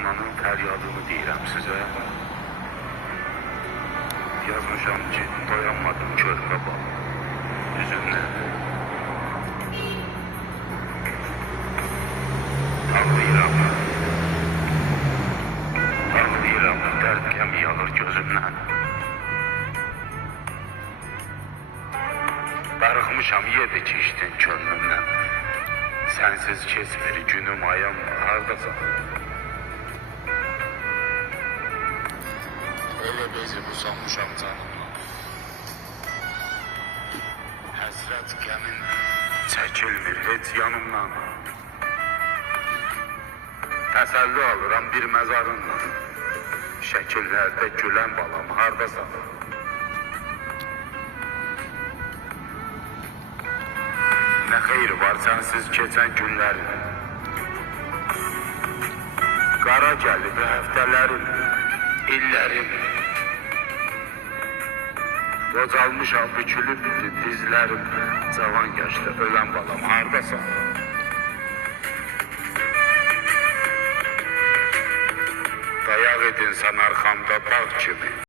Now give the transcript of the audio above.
ananın fəryadını deyirəm sizə. Yazmışam ki, dayanmadım körpə bal üzündən. Ağlayıram, ağlayıram, dərd yağır gözümdən. Darıxmışam, yedi ki içdin könlümdən. Sensiz kesmir günüm ayım, hardasan? Öyle bezib usanmışam canımla. Həsrət qəmin çəkilmir heç yanımdan. Təsəlli alıram bir məzarınla. Şəkillərdə gülən balam, hardasan? Ne xeyri var sensiz keçən günlərin. Qara gəlib həftələrin, illərin. Qocalmışam, bükülübdü dizlərim. Cavan yaşlı ölən balam, hardasan? Dayaq edin sən arxamda dağ kimi.